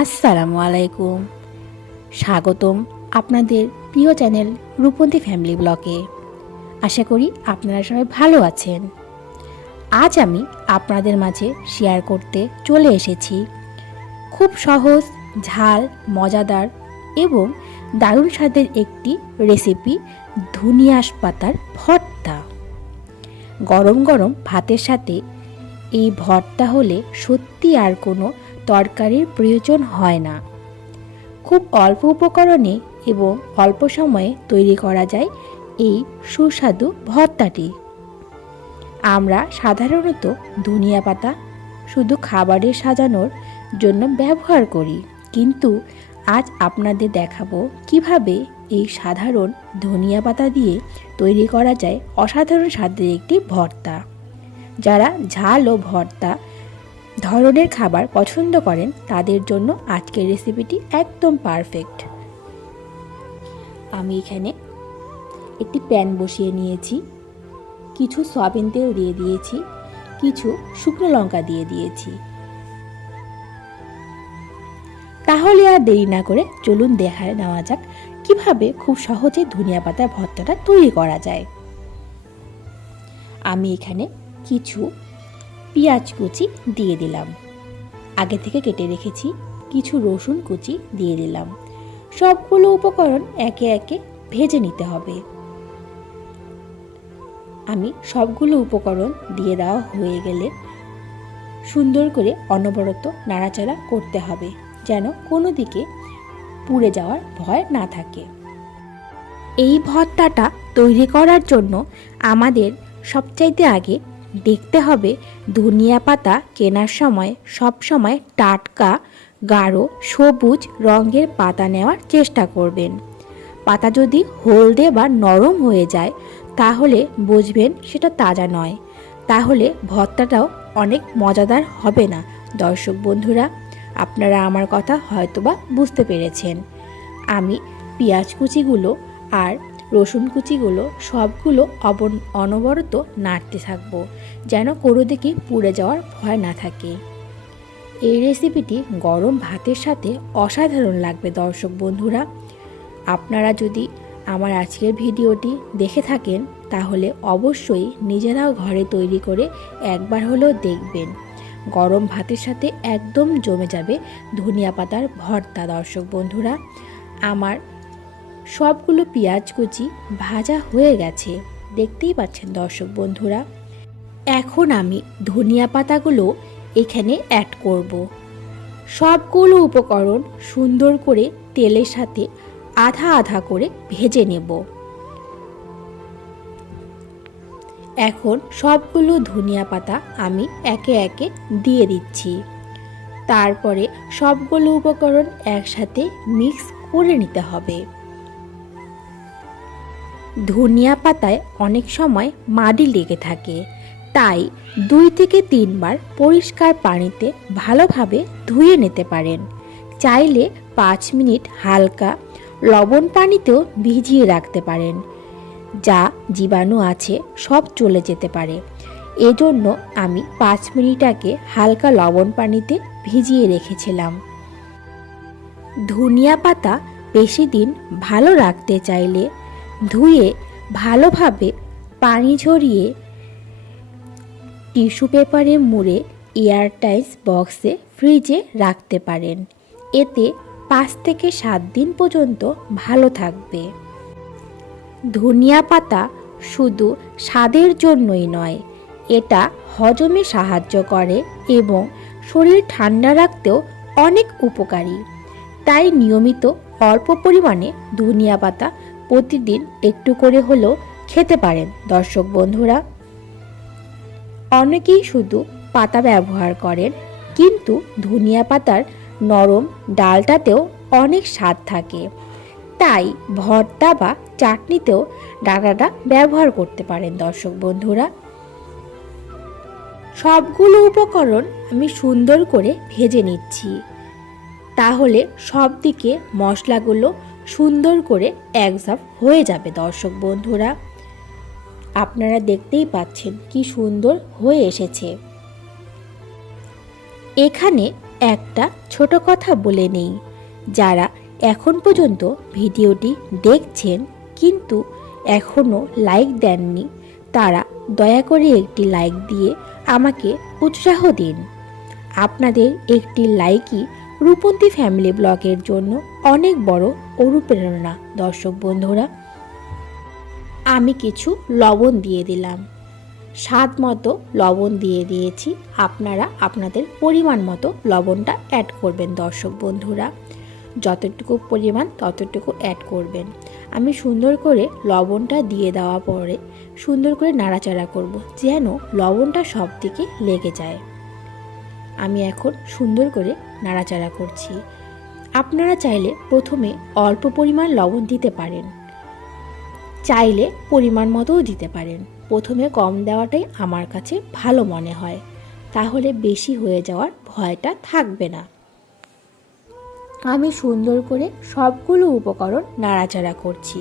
আসসালামু আলাইকুম। স্বাগতম আপনাদের প্রিয় চ্যানেল রূপন্তী ফ্যামিলি ব্লগে। আশা করি আপনারা সবাই ভালো আছেন। আজ আমি আপনাদের মাঝে শেয়ার করতে চলে এসেছি খুব সহজ, ঝাল, মজাদার এবং দারুণ স্বাদের একটি রেসিপি, ধনিয়া পাতার ভর্তা। গরম গরম ভাতের সাথে এই ভর্তা হলে সত্যি আর কোনো তরকারির প্রয়োজন হয় না। খুব অল্প উপকরণে এবং অল্প সময়ে তৈরি করা যায় এই সুস্বাদু ভর্তাটি। আমরা সাধারণত ধনিয়া পাতা শুধু খাবারে সাজানোর জন্য ব্যবহার করি, কিন্তু আজ আপনাদের দেখাবো কিভাবে এই সাধারণ ধনিয়া পাতা দিয়ে তৈরি করা যায় অসাধারণ স্বাদের একটি ভর্তা। যারা ঝাল ও ভর্তা ধরনের খাবার পছন্দ করেন তাদের জন্য আজকের রেসিপিটি একদম পারফেক্ট। আমি এখানে একটি প্যান বসিয়ে নিয়েছি, কিছু সয়াবিন তেল দিয়ে দিয়েছি, কিছু শুকনো লঙ্কা দিয়ে দিয়েছি। তাহলে আর দেরি না করে চলুন দেখে নেওয়া যাক কিভাবে খুব সহজে ধনিয়া পাতার ভর্তাটা তৈরি করা যায়। আমি এখানে কিছু পেঁয়াজ কুচি দিয়ে দিলাম, আগে থেকে কেটে রেখেছি। কিছু রসুন কুচি দিয়ে দিলাম। সবগুলো উপকরণ একে একে ভেজে নিতে হবে। আমি সবগুলো উপকরণ দিয়ে দেওয়া হয়ে গেলে সুন্দর করে অনবরত নাড়াচাড়া করতে হবে, যেন কোনো দিকে পুড়ে যাওয়ার ভয় না থাকে। এই ভর্তাটা তৈরি করার জন্য আমাদের সবচাইতে আগে দেখতে হবে ধনিয়া পাতা কেনার সময় সবসময় টাটকা, গাঢ় সবুজ রঙের পাতা নেওয়ার চেষ্টা করবেন। পাতা যদি হলদে বা নরম হয়ে যায় তাহলে বুঝবেন সেটা তাজা নয়, তাহলে ভর্তাটাও অনেক মজাদার হবে না। দর্শক বন্ধুরা, আপনারা আমার কথা হয়তোবা বুঝতে পেরেছেন। আমি পেঁয়াজ কুচিগুলো আর রসুন কুচিগুলো সবগুলো অনবরত নাড়তে থাকবো, যেন কোনো দিকে পুড়ে যাওয়ার ভয় না থাকে। এই রেসিপিটি গরম ভাতের সাথে অসাধারণ লাগবে। দর্শক বন্ধুরা, আপনারা যদি আমার আজকের ভিডিওটি দেখে থাকেন তাহলে অবশ্যই নিজেরাও ঘরে তৈরি করে একবার হলেও দেখবেন। গরম ভাতের সাথে একদম জমে যাবে ধনিয়া পাতার ভর্তা। দর্শক বন্ধুরা, আমার সবগুলো পেঁয়াজ কুচি ভাজা হয়ে গেছে, দেখতেই পাচ্ছেন দর্শক বন্ধুরা। এখন আমি ধনিয়া পাতাগুলো এখানে অ্যাড করব। সবগুলো উপকরণ সুন্দর করে তেলের সাথে আধা আধা করে ভেজে নেব। এখন সবগুলো ধনিয়া পাতা আমি একে একে দিয়ে দিচ্ছি। তারপরে সবগুলো উপকরণ একসাথে মিক্স করে নিতে হবে। ধনিয়া পাতায় অনেক সময় মাটি লেগে থাকে, তাই 2 থেকে 3 বার পরিষ্কার পানিতে ভালোভাবে ধুয়ে নিতে পারেন। চাইলে 5 মিনিট হালকা লবণ পানিতেও ভিজিয়ে রাখতে পারেন, যা জীবাণু আছে সব চলে যেতে পারে। এজন্য আমি 5 মিনিট আগে হালকা লবণ পানিতে ভিজিয়ে রেখেছিলাম। ধনিয়া পাতা বেশি দিন ভালো রাখতে চাইলে ধুয়ে ভালোভাবে পানি ঝরিয়ে টিস্যু পেপারে মুড়ে এয়ারটাইট বক্সে ফ্রিজে রাখতে পারেন। এতে 5 থেকে 7 দিন পর্যন্ত ভালো থাকবে। ধনিয়া পাতা শুধু স্বাদের জন্যই নয়, এটা হজমে সাহায্য করে এবং শরীর ঠান্ডা রাখতেও অনেক উপকারী। তাই নিয়মিত অল্প পরিমাণে ধনিয়া পাতা প্রতিদিন একটু করে হলেও খেতে পারেন। দর্শক বন্ধুরা, অনেকেই শুধু পাতা ব্যবহার করেন, কিন্তু ধনিয়া পাতার নরম ডালটাতেও অনেক স্বাদ থাকে। তাই ভর্তা বা চাটনিতেও ডাঁটাটা ব্যবহার করতে পারেন। দর্শক বন্ধুরা, সবগুলো উপকরণ আমি সুন্দর করে ভেজে নিচ্ছি, তাহলে সব দিকে মশলাগুলো সুন্দর করে একসাথ হয়ে যাবে। দর্শক বন্ধুরা, আপনারা দেখতেই পাচ্ছেন কি সুন্দর হয়ে এসেছে। এখানে একটা ছোট কথা বলে নেই, যারা এখন পর্যন্ত ভিডিওটি দেখছেন কিন্তু এখনও লাইক দেননি, তারা দয়া করে একটি লাইক দিয়ে আমাকে উৎসাহ দিন। আপনাদের একটি লাইকই রূপন্তী ফ্যামিলি ব্লগের জন্য অনেক বড় অনুপ্রেরণা। দর্শক বন্ধুরা, আমি কিছু লবণ দিয়ে দিলাম, স্বাদ মতো লবণ দিয়ে দিয়েছি। আপনারা আপনাদের পরিমাণ মতো লবণটা অ্যাড করবেন। দর্শক বন্ধুরা, যতটুকু পরিমাণ ততটুকু অ্যাড করবেন। আমি সুন্দর করে লবণটা দিয়ে দেওয়া পরে সুন্দর করে নাড়াচাড়া করব, যেন লবণটা সব দিকে লেগে যায়। আমি এখন সুন্দর করে নাড়াচাড়া করছি। আপনারা চাইলে প্রথমে অল্প পরিমাণ লবণ দিতে পারেন, চাইলে পরিমাণ মতোও দিতে পারেন। প্রথমে কম দেওয়াটাই আমার কাছে ভালো মনে হয়, তাহলে বেশি হয়ে যাওয়ার ভয়টা থাকবে না। আমি সুন্দর করে সবগুলো উপকরণ নাড়াচাড়া করছি।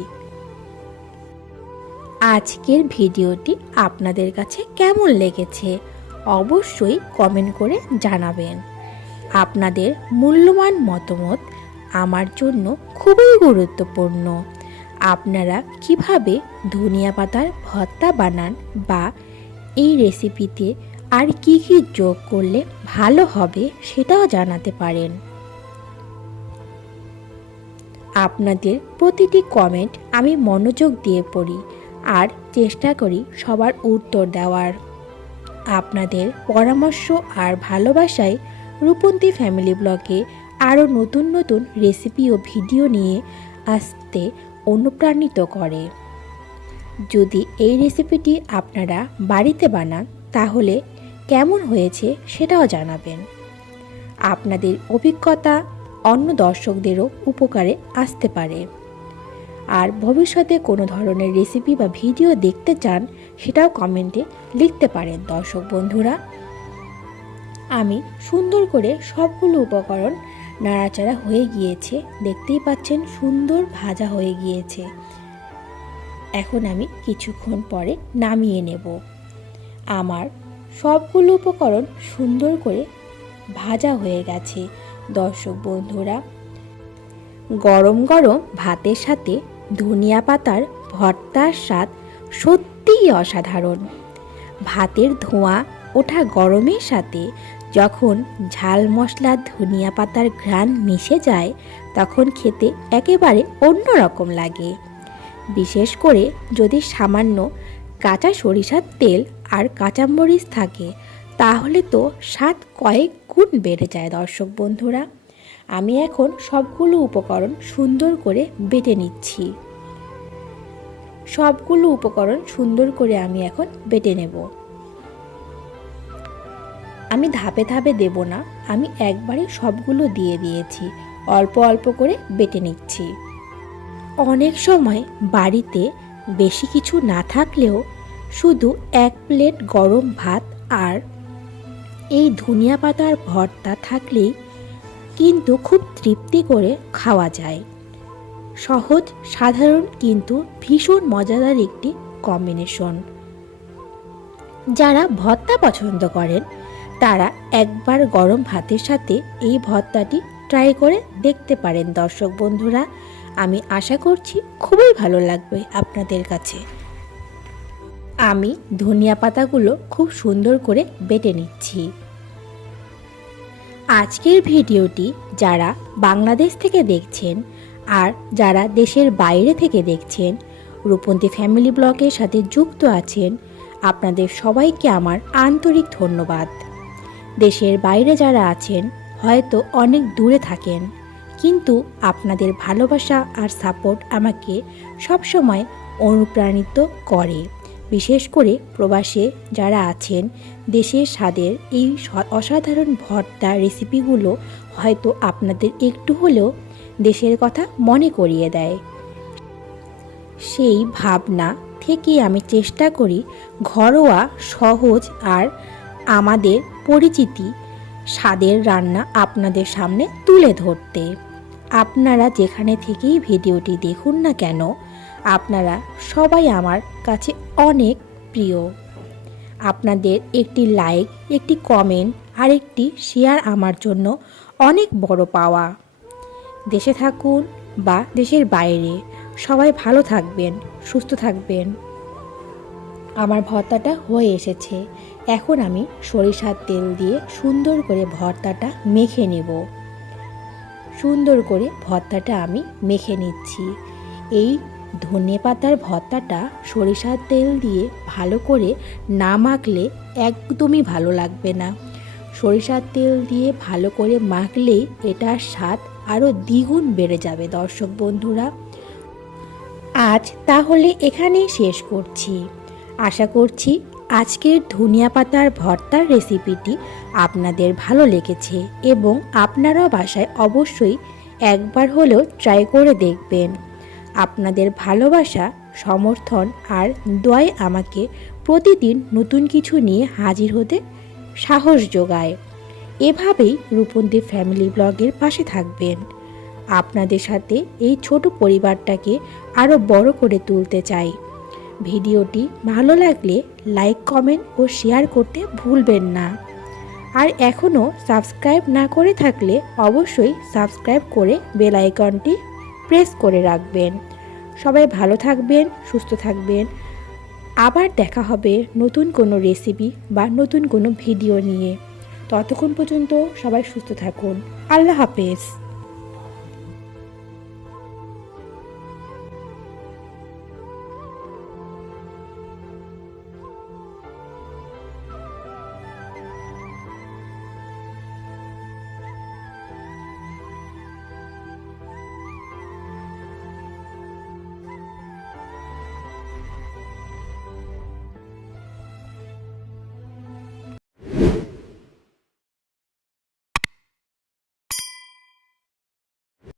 আজকের ভিডিওটি আপনাদের কাছে কেমন লেগেছে অবশ্যই কমেন্ট করে জানাবেন। আপনাদের মূল্যবান মতামত আমার জন্য খুবই গুরুত্বপূর্ণ। আপনারা কিভাবে ধনিয়া পাতার ভর্তা বানান বা এই রেসিপিতে আর কি কি যোগ করলে ভালো হবে সেটাও জানাতে পারেন। আপনাদের প্রতিটি কমেন্ট আমি মনোযোগ দিয়ে পড়ি আর চেষ্টা করি সবার উত্তর দেওয়ার। আপনাদের পরামর্শ আর ভালোবাসায় রূপন্তী ফ্যামিলি ব্লগে আরও নতুন নতুন রেসিপি ও ভিডিও নিয়ে আসতে অনুপ্রাণিত করে। যদি এই রেসিপিটি আপনারা বাড়িতে বানান তাহলে কেমন হয়েছে সেটাও জানাবেন। আপনাদের অভিজ্ঞতা অন্য দর্শকদেরও উপকারে আসতে পারে। আর ভবিষ্যতে কোনো ধরনের রেসিপি বা ভিডিও দেখতে চান সেটাও কমেন্টে লিখতে পারেন। দর্শক বন্ধুরা, আমি সুন্দর করে সবগুলো উপকরণ নাড়াচাড়া হয়ে গিয়েছে, দেখতেই পাচ্ছেন সুন্দর ভাজা হয়ে গিয়েছে। এখন আমি কিছুক্ষণ পরে নামিয়ে নেব। আমার সবগুলো উপকরণ সুন্দর করে ভাজা হয়ে গেছে। দর্শক বন্ধুরা, গরম গরম ভাতের সাথে ধনিয়া পাতার ভর্তার স্বাদ সত্যিই অসাধারণ। ভাতের ধোঁয়া ওঠা গরমের সাথে যখন ঝাল মশলা ধনিয়া পাতার ঘ্রাণ মিশে যায় তখন খেতে একেবারে অন্যরকম লাগে। বিশেষ করে যদি সামান্য কাঁচা সরিষার তেল আর কাঁচামরিচ থাকে তাহলে তো স্বাদ কয়েক গুণ বেড়ে যায়। দর্শক বন্ধুরা, আমি এখন সবগুলো উপকরণ সুন্দর করে বেটে নিচ্ছি। সবগুলো উপকরণ সুন্দর করে আমি এখন বেটে নেব। আমি ধাপে ধাপে দেব না, আমি একবারে সবগুলো দিয়ে দিয়েছি। অল্প অল্প করে বেটে নিচ্ছি। অনেক সময় বাড়িতে বেশি কিছু না থাকলেও শুধু এক প্লেট গরম ভাত আর এই ধনিয়া পাতার ভর্তা থাকলেই কিন্তু খুব তৃপ্তি করে খাওয়া যায়। সহজ, সাধারণ কিন্তু ভীষণ মজাদার একটি কম্বিনেশন। যারা ভর্তা পছন্দ করেন তারা একবার গরম ভাতের সাথে এই ভর্তাটি ট্রাই করে দেখতে পারেন। দর্শক বন্ধুরা, আমি আশা করছি খুবই ভালো লাগবে আপনাদের কাছে। আমি ধনিয়া পাতাগুলো খুব সুন্দর করে বেটে নিচ্ছি। আজকের ভিডিওটি যারা বাংলাদেশ থেকে দেখছেন আর যারা দেশের বাইরে থেকে দেখছেন, রূপন্তী ফ্যামিলি ব্লগের সাথে যুক্ত আছেন, আপনাদের সবাইকে আমার আন্তরিক ধন্যবাদ। দেশের বাইরে যারা আছেন হয়তো অনেক দূরে থাকেন, কিন্তু আপনাদের ভালোবাসা আর সাপোর্ট আমাকে সবসময় অনুপ্রাণিত করে। বিশেষ করে প্রবাসে যারা আছেন, দেশের স্বাদের এই অসাধারণ ভর্তা রেসিপিগুলো হয়তো আপনাদের একটু হলেও দেশের কথা মনে করিয়ে দেয়। সেই ভাবনা থেকে আমি চেষ্টা করি ঘরোয়া, সহজ আর আমাদের পরিচিতি স্বাদের রান্না আপনাদের সামনে তুলে ধরতে। আপনারা যেখানে থেকেই ভিডিওটি দেখুন না কেন, আপনারা সবাই আমার কাছে অনেক প্রিয়। আপনাদের একটি লাইক, একটি কমেন্ট আরেকটি শেয়ার আমার জন্য অনেক বড় পাওয়া। দেশে থাকুন বা দেশের বাইরে সবাই ভালো থাকবেন, সুস্থ থাকবেন। আমার ভর্তাটা হয়ে এসেছে। এখন আমি সরিষার তেল দিয়ে সুন্দর করে ভর্তাটা মেখে নেব। সুন্দর করে ভর্তাটা আমি মেখে নিচ্ছি। এই ধনেপাতার ভর্তাটা সরিষার তেল দিয়ে ভালো করে না মাখলে একদমই ভালো লাগবে না। সরিষার তেল দিয়ে ভালো করে মাখলেই এটার স্বাদ আরও দ্বিগুণ বেড়ে যাবে দর্শক বন্ধুরা। আজ তাহলে এখানেই শেষ করছি। আশা করছি আজকের ধনিয়া পাতার ভর্তার রেসিপিটি আপনাদের ভালো লেগেছে এবং আপনারাও বাসায় অবশ্যই একবার হলেও ট্রাই করে দেখবেন। আপনাদের ভালোবাসা, সমর্থন আর দোয়াই আমাকে প্রতিদিন নতুন কিছু নিয়ে হাজির হতে সাহস যোগায়। এভাবেই রূপন্তী ফ্যামিলি ব্লগের পাশে থাকবেন। আপনাদের সাথে এই ছোট পরিবারটাকে আরও বড় করে তুলতে চাই। ভিডিওটি ভালো লাগলে লাইক, কমেন্ট ও শেয়ার করতে ভুলবেন না। আর এখনও সাবস্ক্রাইব না করে থাকলে অবশ্যই সাবস্ক্রাইব করে বেল আইকনটি প্রেস করে রাখবেন। সবাই ভালো থাকবেন, সুস্থ থাকবেন। আবার দেখা হবে নতুন কোনো রেসিপি বা নতুন কোনো ভিডিও নিয়ে। ততক্ষণ পর্যন্ত সবাই সুস্থ থাকুন। আল্লাহ হাফেজ।